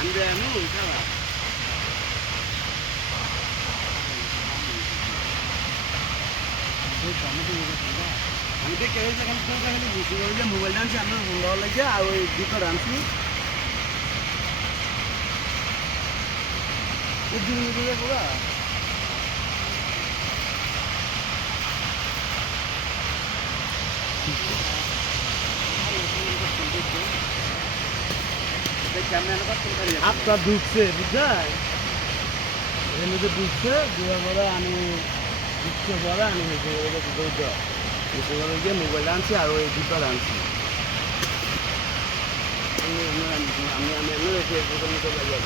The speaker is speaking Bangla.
আমি যে মোবাইল আনছি ফোন দেওয়া লাগছে আর ওই দুটো আনছি দুটো পুরা আপনার ডুবছে বুঝছেন এর মধ্যে ঢুকছে দেওয়ার পরে আমি ডুবছে পরে আমি গিয়ে মোবাইল আনছি আর ওই জুতার আনছি আমি আমি আমি রেখে মতো লাগিয়ে